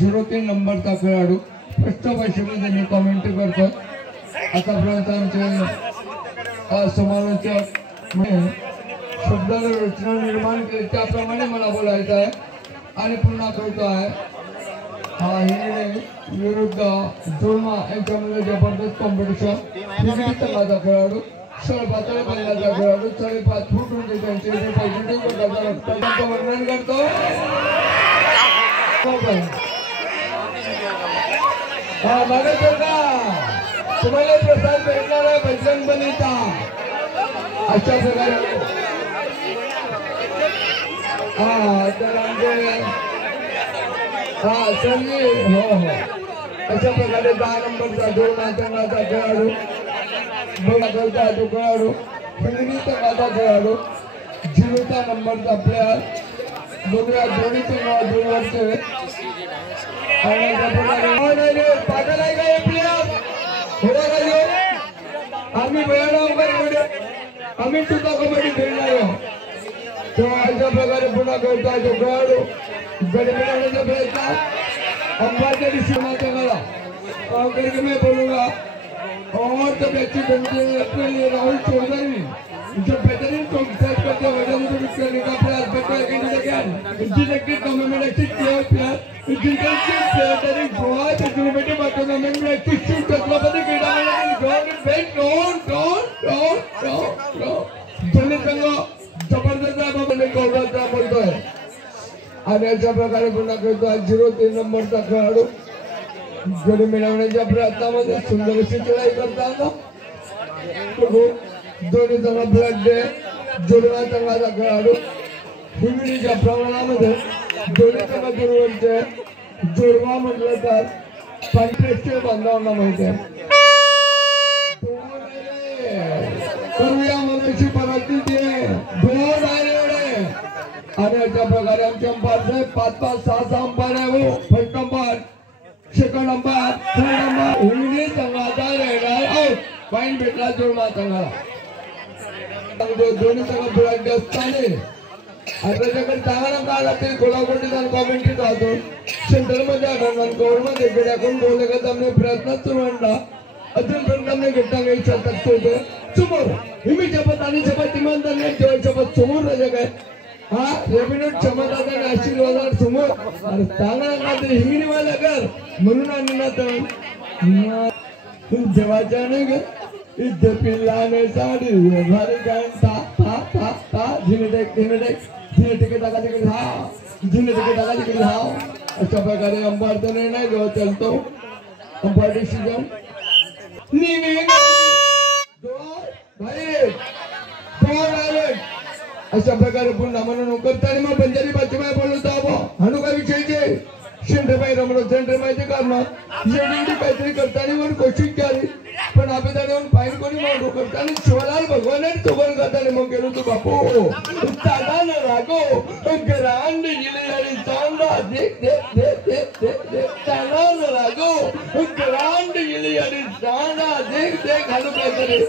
03 नंबरचा खेळाडू स्पष्ट भाषेमध्ये त्यांनी कॉमेंट करतो। आतापर्यंत आमचे समालोचक शब्दाला रचना निर्माण केली त्याप्रमाणे मला बोलायचं आहे आणि पुन्हा करतो आहे हा हिंगणे विरुद्ध जोरमा यांच्यामध्ये जबरदस्त कॉम्पिटिशन माझा खेळाडू सळ पातळी बंगाचा खेळाडू 5.5 फूट उंची त्यांचे पॉझिटिव्ह गटाचा रक्ताचं वर्णन करतो। हा बघा का तुम्हाला प्रसाद भेटणार आहे बजरंगबलीचा अशा प्रकारे तर आमचे संजय हो अशा प्रकारे 10 नंबरचा जोरमाचा खेळाडू बघा तो खेळाडू हिंगणीचा खेळाडू 0 नंबरचा प्लेयर बघूया दोन्हीचे नाव जोरवरचे आणि पागल आहे का प्लेयर आम्ही आम्ही सुद्धा कबड्डी खेळणार तो अशा प्रकारे पुन्हा करता तो खेळाडू गडी मिळवण्याचा प्रयत्न अंबाच्या दिवशी मात्र मला करके मैं बोलूंगा और तो बच्ची बनती राहुल चौधरी जो बेहतरीन कॉन्सेप्ट करते वजन करने का प्रयास करता है कि again engineering tournament player engineering player बहुत टूर्नामेंट में टूर्नामेंट में किसी छत्रपति क्रीडा में गॉड बेट नो दोन्ही संघ जबरदस्त आहे बाबा गौरवचा बोलतोय आणि अशा प्रकारे पुन्हा करतो 03 नंबरचा खेळाडू गडी मिळवण्याच्या प्रयत्नामध्ये सुंदर अशी चढाई करताना दोन्ही संघ ब्लड डे जोडवा संघाचा खेळाडू हिंगणीच्या प्रमाणामध्ये दोन्ही संघ जोडवरचे जोडवा म्हटलं तर पंचेश्वर बांधवांना माहिती आहे करूया मनुष्य परस्थिती दोन आहे आणि अशा प्रकारे आमचे अंपायर साहेब 5-5 6 अंपायर आहे हो first umpire second umpire third umpire Hingani संघाचा रेडर आउट पॉइंट भेटला जोरमा संघाला दोन्ही संघ ब्लड असताना आता त्याच्याकडे चांगला काढला ते कोल्हापूरची कॉमेंट्री राहतो सेंटरमध्ये आढळणार कोविडमध्ये गेल्याकडून बोलले का त्यामुळे प्रयत्न सुरू आणला अजूनपर्यंत आम्ही घटना काही चालतात होते समोर हिमी शपथ आणि शपथ इमानदार जेव्हा शपथ समोर राजा काय हा रेव्हेन्यू क्षमता आशीर्वाद समोर चांगला काहीतरी हिंगणी वाला कर म्हणून आणि ना तर देवाच्या नाही ग इथे पिल्लाने साडी भारी काय अशा प्रकारे अंपायरचा निर्णय जेव्हा चालतो अंपायर डिसिजन अशा प्रकारे पुन्हा म्हणून करताना मग पंजाबी भाषेमध्ये बोलत आहो हाणू काय विषयचे शेंडबाई रमलो सेंटर माहिती करणार जेवढी काहीतरी करताना म्हणून कोशिश केली पण आबेदाने फाईन कोणी मांडू करताना शिवलाल भगवान तोबल करताना मग गेलो तू बापू दादा न रागो ग्रांड जिले आणि चांदा देख देख देख देख देख देख दादा न रागो ग्रांड जिले आणि चांदा देख देख हाणू काहीतरी